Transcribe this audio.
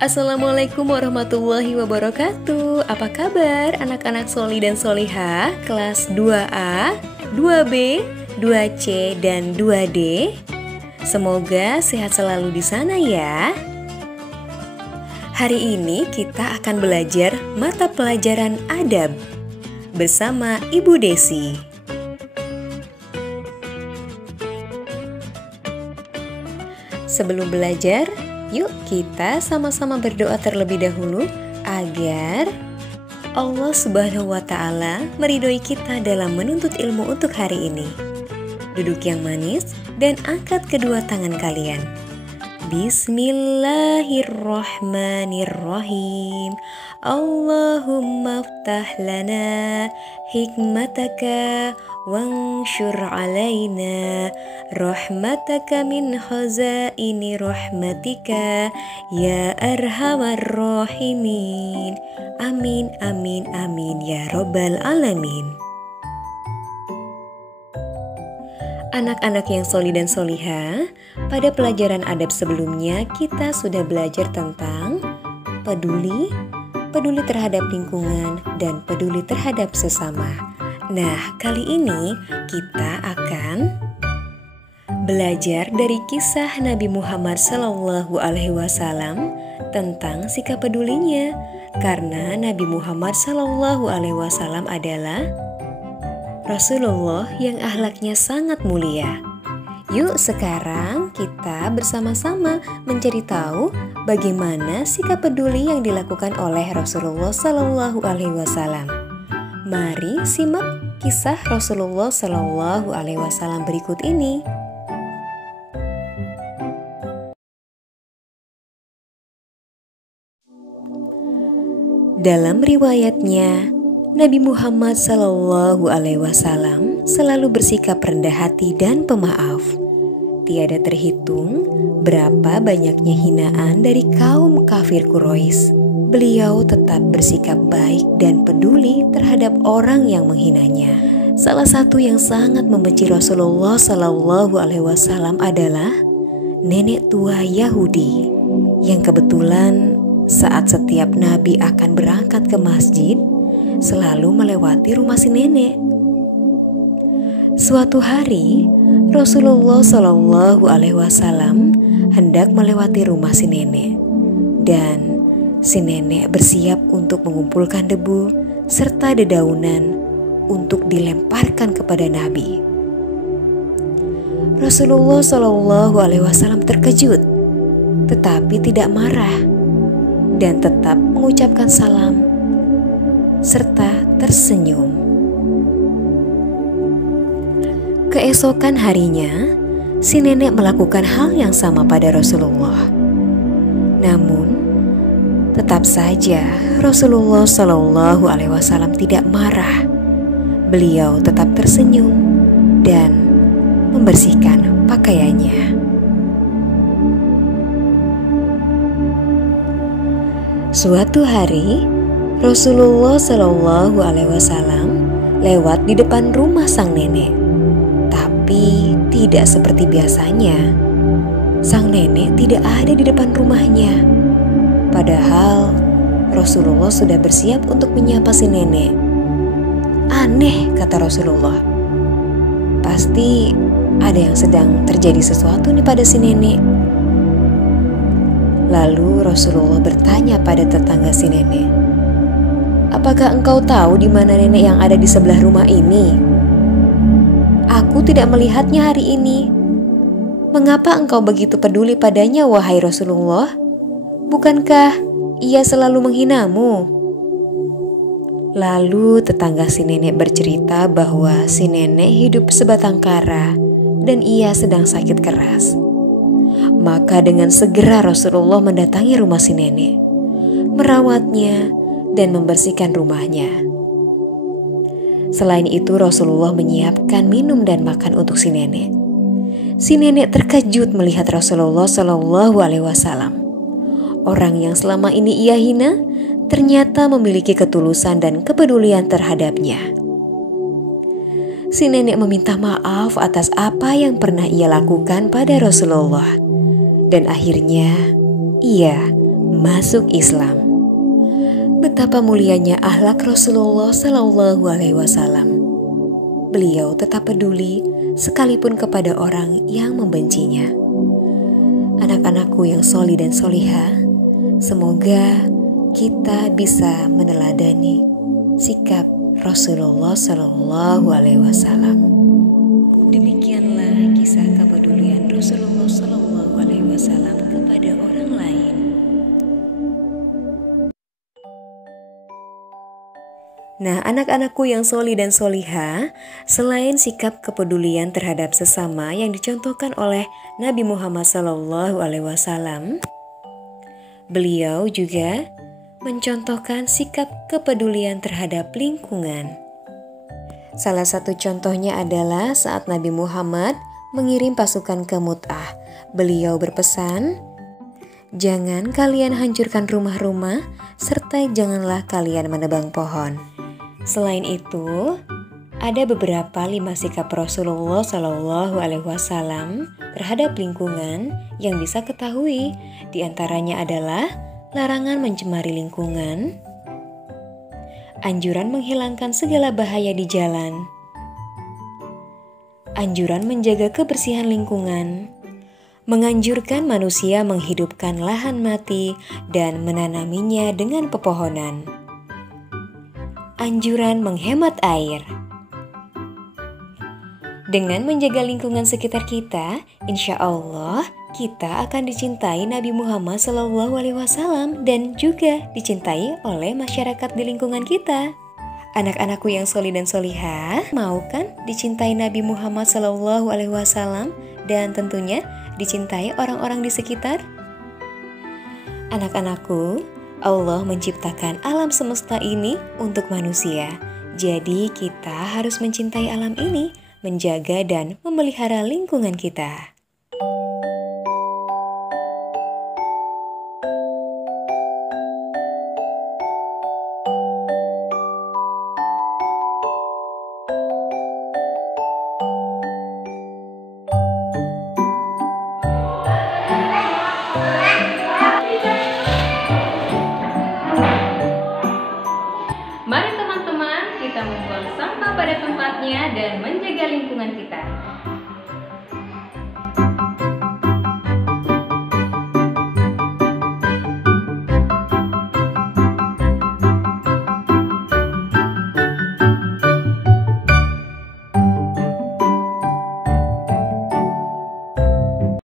Assalamualaikum warahmatullahi wabarakatuh. Apa kabar anak-anak soli dan solihah kelas 2A, 2B, 2C, dan 2D? Semoga sehat selalu di sana ya. Hari ini kita akan belajar mata pelajaran adab bersama Ibu Desi. Sebelum belajar, yuk kita sama-sama berdoa terlebih dahulu agar Allah Subhanahu wa Ta'ala meridhoi kita dalam menuntut ilmu untuk hari ini. Duduk yang manis dan angkat kedua tangan kalian. Bismillahirrahmanirrahim. Allahumma ftah lana hikmataka wanshur alaina rahmataka min khazaini rahmatika ya arhamar rahimin. Amin amin amin ya robbal alamin. Anak-anak yang soli dan solihah, pada pelajaran adab sebelumnya kita sudah belajar tentang peduli terhadap lingkungan, dan peduli terhadap sesama. Nah, kali ini kita akan belajar dari kisah Nabi Muhammad SAW tentang sikap pedulinya, karena Nabi Muhammad SAW adalah Rasulullah yang akhlaknya sangat mulia. Yuk sekarang kita bersama-sama mencari tahu bagaimana sikap peduli yang dilakukan oleh Rasulullah SAW. Mari simak kisah Rasulullah SAW berikut ini. Dalam riwayatnya, Nabi Muhammad SAW selalu bersikap rendah hati dan pemaaf. Tiada terhitung berapa banyaknya hinaan dari kaum kafir Quraisy. Beliau tetap bersikap baik dan peduli terhadap orang yang menghinanya. Salah satu yang sangat membenci Rasulullah SAW adalah nenek tua Yahudi, yang kebetulan saat setiap Nabi akan berangkat ke masjid selalu melewati rumah si nenek. Suatu hari, Rasulullah SAW hendak melewati rumah si nenek, dan si nenek bersiap untuk mengumpulkan debu serta dedaunan untuk dilemparkan kepada Nabi. Rasulullah SAW terkejut, tetapi tidak marah, dan tetap mengucapkan salam serta tersenyum. Keesokan harinya, si nenek melakukan hal yang sama pada Rasulullah. Namun, tetap saja Rasulullah SAW tidak marah. Beliau tetap tersenyum dan membersihkan pakaiannya. Suatu hari, Rasulullah SAW lewat di depan rumah sang nenek, tapi tidak seperti biasanya. Sang nenek tidak ada di depan rumahnya. Padahal Rasulullah sudah bersiap untuk menyapa si nenek. Aneh, kata Rasulullah. Pasti ada yang sedang terjadi sesuatu nih pada si nenek. Lalu Rasulullah bertanya pada tetangga si nenek, "Apakah engkau tahu di mana nenek yang ada di sebelah rumah ini? Aku tidak melihatnya hari ini. Mengapa engkau begitu peduli padanya, wahai Rasulullah? Bukankah ia selalu menghinamu?" Lalu tetangga si nenek bercerita bahwa si nenek hidup sebatang kara dan ia sedang sakit keras. Maka dengan segera Rasulullah mendatangi rumah si nenek, merawatnya dan membersihkan rumahnya. Selain itu, Rasulullah menyiapkan minum dan makan untuk si nenek. Si nenek terkejut melihat Rasulullah SAW. Orang yang selama ini ia hina ternyata memiliki ketulusan dan kepedulian terhadapnya. Si nenek meminta maaf atas apa yang pernah ia lakukan pada Rasulullah. Dan akhirnya ia masuk Islam. Betapa mulianya akhlak Rasulullah Shallallahu Alaihi Wasallam. Beliau tetap peduli sekalipun kepada orang yang membencinya. Anak-anakku yang soli dan soliha, semoga kita bisa meneladani sikap Rasulullah Shallallahu Alaihi Wasallam. Demikianlah kisah kepedulian Rasulullah Shallallahu Alaihi Wasallam kepada orang lain. Nah, anak-anakku yang soli dan soliha, selain sikap kepedulian terhadap sesama yang dicontohkan oleh Nabi Muhammad SAW, beliau juga mencontohkan sikap kepedulian terhadap lingkungan. Salah satu contohnya adalah saat Nabi Muhammad mengirim pasukan ke Mut'ah. Beliau berpesan, "Jangan kalian hancurkan rumah-rumah, serta janganlah kalian menebang pohon." Selain itu, ada beberapa 5 sikap Rasulullah Shallallahu Alaihi Wasallam terhadap lingkungan yang bisa ketahui. Di antaranya adalah larangan mencemari lingkungan, anjuran menghilangkan segala bahaya di jalan, anjuran menjaga kebersihan lingkungan, menganjurkan manusia menghidupkan lahan mati dan menanaminya dengan pepohonan, anjuran menghemat air. Dengan menjaga lingkungan sekitar kita, insya Allah kita akan dicintai Nabi Muhammad SAW dan juga dicintai oleh masyarakat di lingkungan kita. Anak-anakku yang soli dan solihah, mau kan dicintai Nabi Muhammad SAW dan tentunya dicintai orang-orang di sekitar? Anak-anakku, Allah menciptakan alam semesta ini untuk manusia. Jadi kita harus mencintai alam ini, menjaga dan memelihara lingkungan kita. Mari teman-teman, kita membuang sampah pada tempatnya dan menjaga lingkungan kita.